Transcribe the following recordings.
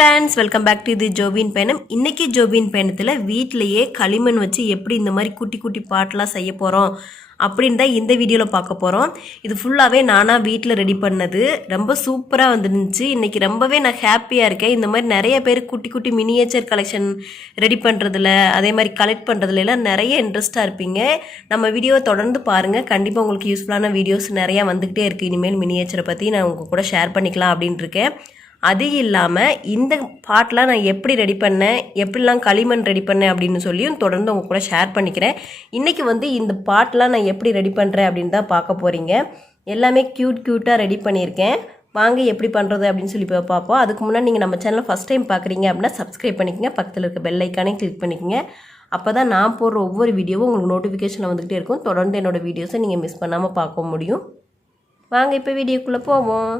Friends, welcome back to ஜோவின் பயணம். இன்றைக்கி ஜோவின் பயணத்தில் வீட்டிலையே களிமண் வச்சு எப்படி இந்த மாதிரி குட்டி குட்டி பாட்டெலாம் செய்ய போகிறோம் அப்படின்னு தான் இந்த வீடியோவில் பார்க்க போகிறோம். இது ஃபுல்லாகவே நானாக வீட்டில் ரெடி பண்ணது. ரொம்ப சூப்பராக வந்துருந்துச்சு. இன்றைக்கி ரொம்பவே நான் ஹாப்பியாக இருக்கேன். இந்த மாதிரி நிறைய பேர் குட்டி குட்டி மினியேச்சர் கலெக்ஷன் ரெடி பண்ணுறதுல, அதே மாதிரி கலெக்ட் பண்ணுறதுலாம் நிறைய இன்ட்ரெஸ்ட்டாக இருப்பீங்க. நம்ம வீடியோவை தொடர்ந்து பாருங்கள். கண்டிப்பாக உங்களுக்கு யூஸ்ஃபுல்லான வீடியோஸ் நிறையா வந்துக்கிட்டே இருக்குது. இனிமேல் மினியேச்சரை பற்றி நான் உங்கள் கூட ஷேர் பண்ணிக்கலாம் அப்படின்ட்டு இருக்கேன். அது இல்லாமல் இந்த பாட்டெலாம் நான் எப்படி ரெடி பண்ணேன், எப்படிலாம் களிமண் ரெடி பண்ணேன் அப்படின்னு சொல்லியும் தொடர்ந்து உங்கள் கூட ஷேர் பண்ணிக்கிறேன். இன்றைக்கி இந்த பாட்டெலாம் நான் எப்படி ரெடி பண்ணுறேன் அப்படின்னு தான் பார்க்க போகிறீங்க. எல்லாமே க்யூட்டாக ரெடி பண்ணியிருக்கேன். வாங்க எப்படி பண்ணுறது அப்படின்னு சொல்லி பார்ப்போம். அதுக்கு முன்னாடி நீங்கள் நம்ம சேனலை ஃபஸ்ட் டைம் பார்க்குறீங்க அப்படின்னா சப்ஸ்கிரைப் பண்ணிக்கங்க. பக்கத்தில் இருக்க பெல் ஐக்கானே கிளிக் பண்ணிக்கங்க. அப்போ தான் நான் போடுற ஒவ்வொரு வீடியோவும் உங்களுக்கு நோட்டிஃபிகேஷன் வந்துகிட்டே இருக்கும். தொடர்ந்து என்னோடய வீடியோஸை நீங்கள் மிஸ் பண்ணாமல் பார்க்க முடியும். வாங்க இப்போ வீடியோக்குள்ளே போவோம்.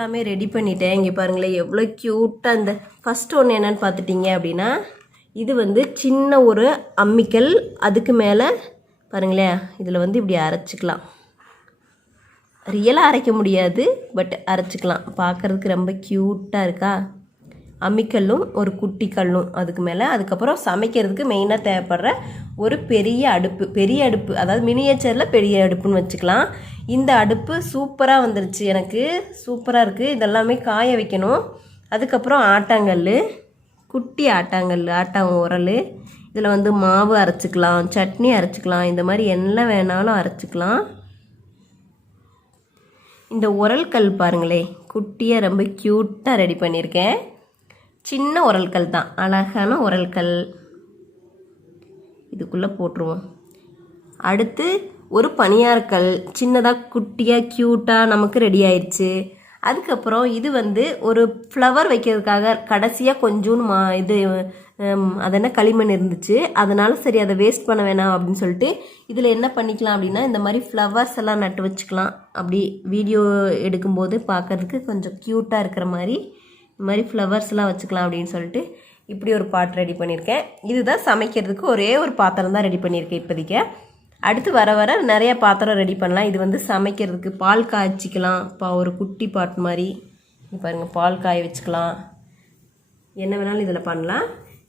எல்லாமே ரெடி பண்ணிட்டேன். இங்கே பாருங்களேன் எவ்வளோ க்யூட்டாக. இந்த ஃபஸ்ட் ஒன்று என்னென்னு பார்த்துட்டிங்க அப்படின்னா, இது வந்து சின்ன ஒரு அம்மிக்கல். அதுக்கு மேலே பாருங்களேன், இதில் வந்து இப்படி அரைச்சிக்கலாம். ரியலாக அரைக்க முடியாது, பட் அரைச்சிக்கலாம். பார்க்குறதுக்கு ரொம்ப க்யூட்டாக இருக்கா. அம்மிக்கல்லும் ஒரு குட்டி கல்லும் அதுக்கு மேலே. அதுக்கப்புறம் சமைக்கிறதுக்கு மெயினாக தேவைப்படுற ஒரு பெரிய அடுப்பு, அதாவது மினியேச்சரில் பெரிய அடுப்புன்னு வச்சுக்கலாம். இந்த அடுப்பு சூப்பராக வந்துருச்சு, எனக்கு சூப்பராக இருக்குது. இதெல்லாமே காய வைக்கணும். அதுக்கப்புறம் ஆட்டாங்கல், குட்டி ஆட்டாங்கல், உரல். இதில் வந்து மாவு அரைச்சிக்கலாம், சட்னி அரைச்சிக்கலாம், இந்த மாதிரி என்ன வேணாலும் அரைச்சிக்கலாம். இந்த உரல் கல் பாருங்களே, குட்டியாக ரொம்ப க்யூட்டாக ரெடி பண்ணியிருக்கேன். சின்ன உரல்கல் தான், அழகான உரல்கல். இதுக்குள்ளே போட்டுருவோம். அடுத்து ஒரு பனியாரக்கல், சின்னதாக குட்டியாக க்யூட்டாக நமக்கு ரெடி ஆயிடுச்சு. அதுக்கப்புறம் இது வந்து ஒரு ஃப்ளவர் வைக்கிறதுக்காக கடைசியாக கொஞ்சோன்னு அது என்ன களிமண் இருந்துச்சு. அதனால சரி அதை வேஸ்ட் பண்ண வேணாம் அப்படின்னு சொல்லிட்டு இதில் என்ன பண்ணிக்கலாம் அப்படின்னா, இந்த மாதிரி ஃப்ளவர்ஸ் எல்லாம் நட்டு வச்சுக்கலாம். அப்படி வீடியோ எடுக்கும்போது பார்க்கறதுக்கு கொஞ்சம் க்யூட்டாக இருக்கிற மாதிரி இந்த மாதிரி ஃப்ளவர்ஸ்லாம் வச்சுக்கலாம் அப்படின்னு சொல்லிட்டு இப்படி ஒரு பாட் ரெடி பண்ணியிருக்கேன். இதுதான் சமைக்கிறதுக்கு ஒரே ஒரு பாத்திரம் தான் ரெடி பண்ணியிருக்கேன் இப்போதைக்கு. அடுத்து வர வர நிறைய பாத்திரம் ரெடி பண்ணலாம். இது வந்து சமைக்கிறதுக்கு பால் காய்ச்சிக்கலாம். ஒரு குட்டி பாட் மாதிரி பாருங்கள், பால் காய வச்சுக்கலாம். என்ன வேணாலும் இதில் பண்ணலாம்.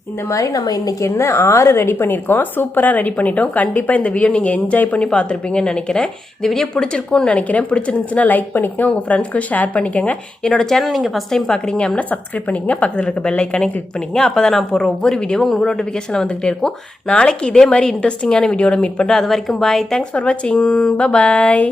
இந்த மாதிரி நம்ம இன்றைக்கி என்ன 6 ரெடி பண்ணியிருக்கோம். சூப்பராக ரெடி பண்ணிட்டோம். கண்டிப்பாக இந்த வீடியோ நீங்கள் என்ஜாய் பண்ணி பார்த்துருப்பீங்கன்னு நினைக்கிறேன். இந்த வீடியோ பிடிச்சிருக்கும்னு நினைக்கிறேன். பிடிச்சிருந்துச்சுன்னா லைக் பண்ணிக்கோங்க, உங்கள் ஃப்ரெண்ட்ஸ்க்கு ஷேர் பண்ணிக்கோங்க. என்னோட சேனல் நீங்கள் ஃபஸ்ட் டைம் பார்க்குறீங்க அப்படின்னா சப்ஸ்கிரைப் பண்ணிக்கங்க, பக்கத்தில் இருக்க பெல் ஐக்கானே கிளிக் பண்ணிக்கங்க. அப்போ தான் நான் போடுற ஒவ்வொரு வீடியோவும் உங்களுக்கு நோட்டிஃபிகேஷனில் வந்துகிட்டே இருக்கும். நாளைக்கு இதே மாதிரி இன்ட்ரெஸ்டிங்கான வீடியோட மீட் பண்ணுறேன். அது வரைக்கும் பாய். தேங்க்ஸ் ஃபார் வாட்சிங். பாய்.